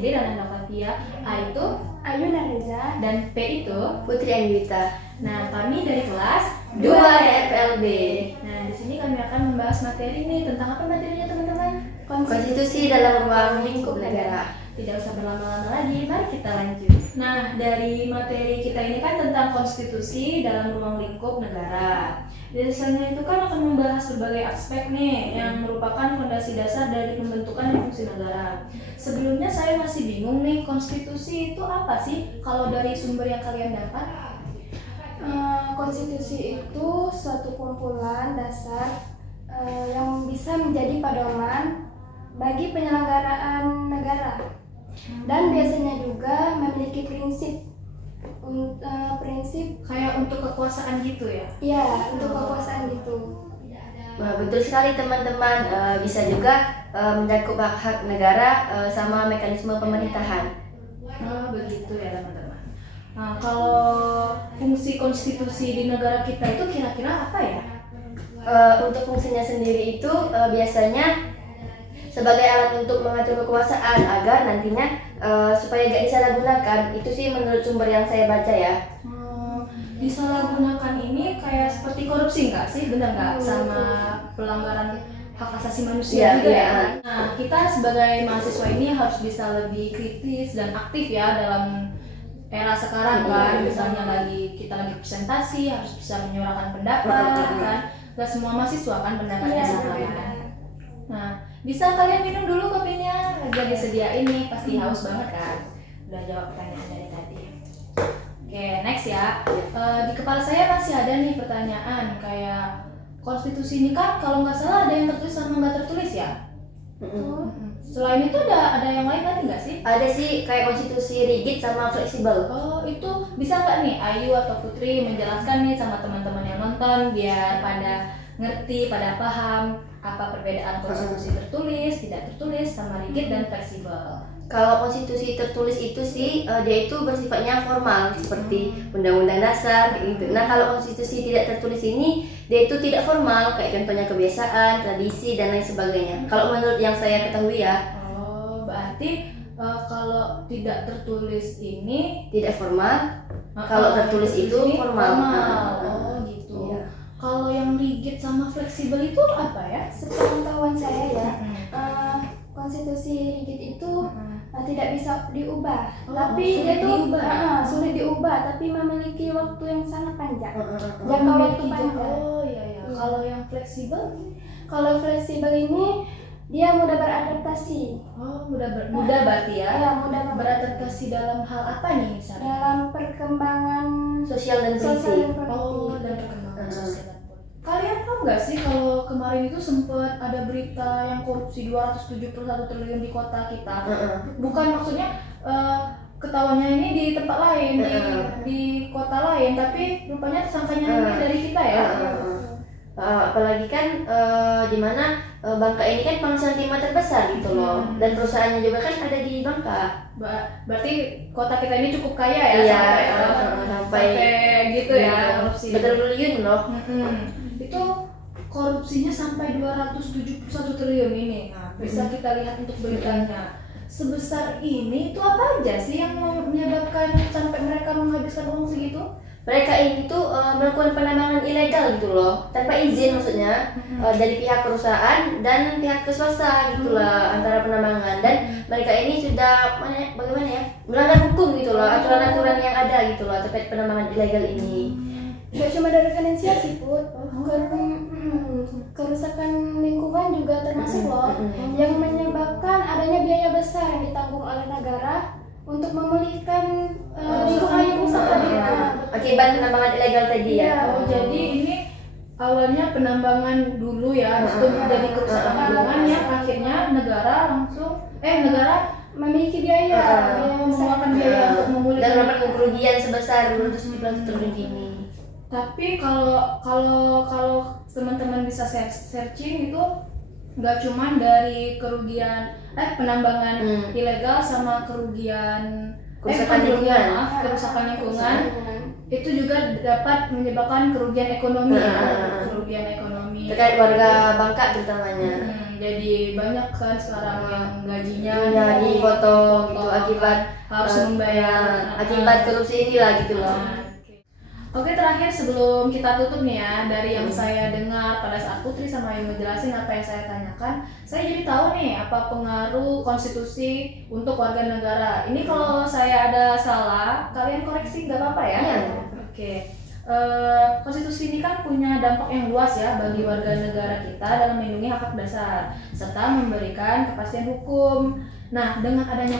sendiri dan Anda Flavia. A itu Ayu Nareza dan P itu Putri Anggita. Nah, kami dari kelas 2 FLB. Nah, di sini kami akan membahas materi ini tentang apa materinya teman-teman? Konstitusi dalam ruang lingkup negara. Tidak usah berlama-lama lagi, mari kita lanjut. Nah, dari materi kita ini kan tentang konstitusi dalam ruang lingkup negara. Biasanya itu kan akan membahas berbagai aspek nih yang merupakan fondasi dasar dari pembentukan dan fungsi negara. Sebelumnya saya masih bingung nih, konstitusi itu apa sih kalau dari sumber yang kalian dapat? Konstitusi itu suatu kumpulan dasar yang bisa menjadi pedoman bagi penyelenggaraan negara dan biasanya juga memiliki prinsip Kayak untuk kekuasaan gitu ya? ya untuk kekuasaan gitu. Nah, betul sekali teman-teman. Bisa juga mencakup hak-hak negara sama mekanisme pemerintahan. Oh, begitu ya teman-teman. Nah, kalau fungsi konstitusi di negara kita itu kira-kira apa ya? Untuk fungsinya sendiri itu biasanya sebagai alat untuk mengatur kekuasaan agar nantinya supaya gak disalahgunakan. Itu sih menurut sumber yang saya baca ya. Disalahgunakan ini kayak seperti korupsi nggak sih? Benar nggak? Sama pelanggaran hak asasi manusia juga Iya. ya? Nah, kita sebagai mahasiswa ini harus bisa lebih kritis dan aktif ya dalam era sekarang kan. Misalnya kita lagi presentasi harus bisa menyuarakan pendapat kan. Gak semua mahasiswa kan pendapatnya sama kan. Nah, bisa kalian minum dulu kopinya, lagi disediain nih, pasti haus banget kan. Udah jawab pertanyaan dari tadi. Oke, next ya. Di kepala saya masih ada nih pertanyaan kayak konstitusi ini kan kalau nggak salah ada yang tertulis sama nggak tertulis ya. Selain itu ada yang lain lagi nggak sih? Ada sih kayak konstitusi rigid sama fleksibel. Oh, itu bisa nggak nih Ayu atau Putri menjelaskan nih sama teman-teman yang nonton biar pada ngerti, pada paham apa perbedaan konstitusi tertulis, tidak tertulis, sama rigid dan fleksibel. Kalau konstitusi tertulis itu sih dia itu bersifatnya formal seperti undang-undang dasar gitu. Nah, kalau konstitusi tidak tertulis ini dia itu tidak formal kayak contohnya kebiasaan, tradisi dan lain sebagainya. Kalau menurut yang saya ketahui ya. Oh, berarti kalau tidak tertulis ini Tidak formal. Kalau tertulis itu ini formal. Oh, gitu. Iya. Kalau yang rigid sama fleksibel itu apa ya? Sepengetahuan saya ya, konstitusi rigid itu tidak bisa diubah, tapi dia tuh sulit diubah, tapi memiliki waktu yang sangat panjang, jangka waktu panjang. Oh iya. Kalau yang fleksibel? Kalau fleksibel ini dia mudah beradaptasi. Oh, mudah berarti ya? Ya, mudah beradaptasi dalam hal apa nih misalnya? dalam perkembangan Sosial dan sosial politik. dan politik. Oh, dan perkembangan sosial dan politik. Kalian tahu nggak sih kalau kemarin itu sempat ada berita yang korupsi 271 triliun di kota kita? Bukan maksudnya ketahuannya ini di tempat lain, di kota lain, tapi rupanya tersangkanya ini dari kita ya? Apalagi kan di mana Bangka ini kan penghasil timah terbesar gitu loh, dan perusahaannya juga kan ada di Bangka. Berarti kota kita ini cukup kaya ya? Iya, sampai gitu ya korupsi. Bertriliun loh. Itu korupsinya sampai 271 triliun ini. Nah, bisa kita lihat untuk beritanya. Sebesar ini itu apa aja sih yang menyebabkan sampai mereka menghabiskan uang segitu? Mereka ini tuh melakukan penambangan ilegal gitu loh, tanpa izin maksudnya, dari pihak perusahaan dan pihak swasta gitulah antara penambangan, dan mereka ini sudah bagaimana ya, melanggar hukum gitu loh, aturan-aturan yang ada gitu loh terkait penambangan ilegal ini. Gak cuma dari finansial sih Put, kerusakan lingkungan juga termasuk loh, yang menyebabkan adanya biaya besar yang ditanggung oleh negara untuk memulihkan lingkungan yang rusak tadi. Akibat penambangan ilegal tadi ya. Oh, jadi ini awalnya penambangan dulu ya, habis itu jadi kerusakan lingkungan ya, akhirnya negara memiliki biaya mengeluarkan biaya untuk memulihkan dan melakukan kerugian sebesar 270 triliun ini. Tapi kalau teman-teman bisa searching itu nggak cuman dari kerugian penambangan ilegal sama kerugian kerusakan lingkungan itu juga dapat menyebabkan kerugian ekonomi. Kerugian ekonomi terkait warga Bangka terutamanya. jadi banyak kan sekarang yang gajinya Ya, dipotong gitu dipotong, akibat harus membayar akibat korupsi inilah gitu loh. Oke, terakhir sebelum kita tutup nih ya, dari yang saya dengar pada saat Putri sama Ayu ngejelasin apa yang saya tanyakan, saya jadi tahu nih apa pengaruh konstitusi untuk warga negara. Ini kalau saya ada salah, kalian koreksi nggak apa-apa ya? Iya. Oke. Konstitusi ini kan punya dampak yang luas ya bagi warga negara kita dalam melindungi hak-hak dasar serta memberikan kepastian hukum. Nah, dengan adanya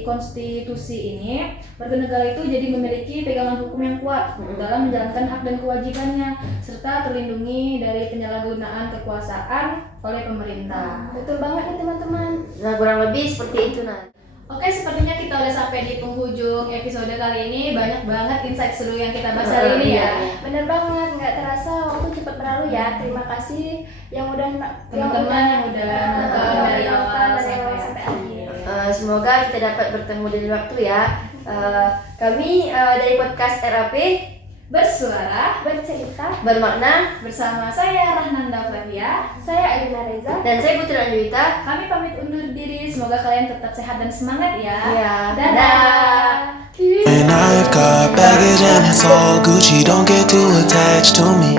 konstitusi ini, warga negara itu jadi memiliki pegangan hukum yang kuat dalam menjalankan hak dan kewajibannya serta terlindungi dari penyalahgunaan kekuasaan oleh pemerintah. Betul banget nih teman-teman. Nah, kurang lebih seperti itu nah. Oke, sepertinya kita udah sampai di penghujung episode kali ini. Banyak banget insight seru yang kita bahas hari ini ya. Bener banget, nggak terasa waktu cepat berlalu ya. Terima kasih yang udah Teman-teman yang udah nonton dari awal sampai sampai akhir. Semoga kita dapat bertemu di waktu ya. Kami dari podcast RAP bersuara, Bercerita, bermakna, bersama saya Rahnanda Flavia. saya Alina Reza. dan saya Putri Anjuwita. Kami pamit undur diri. Semoga kalian tetap sehat dan semangat ya. Ya, Dadah. And I've got baggage and it's all Gucci, don't get too attached to me.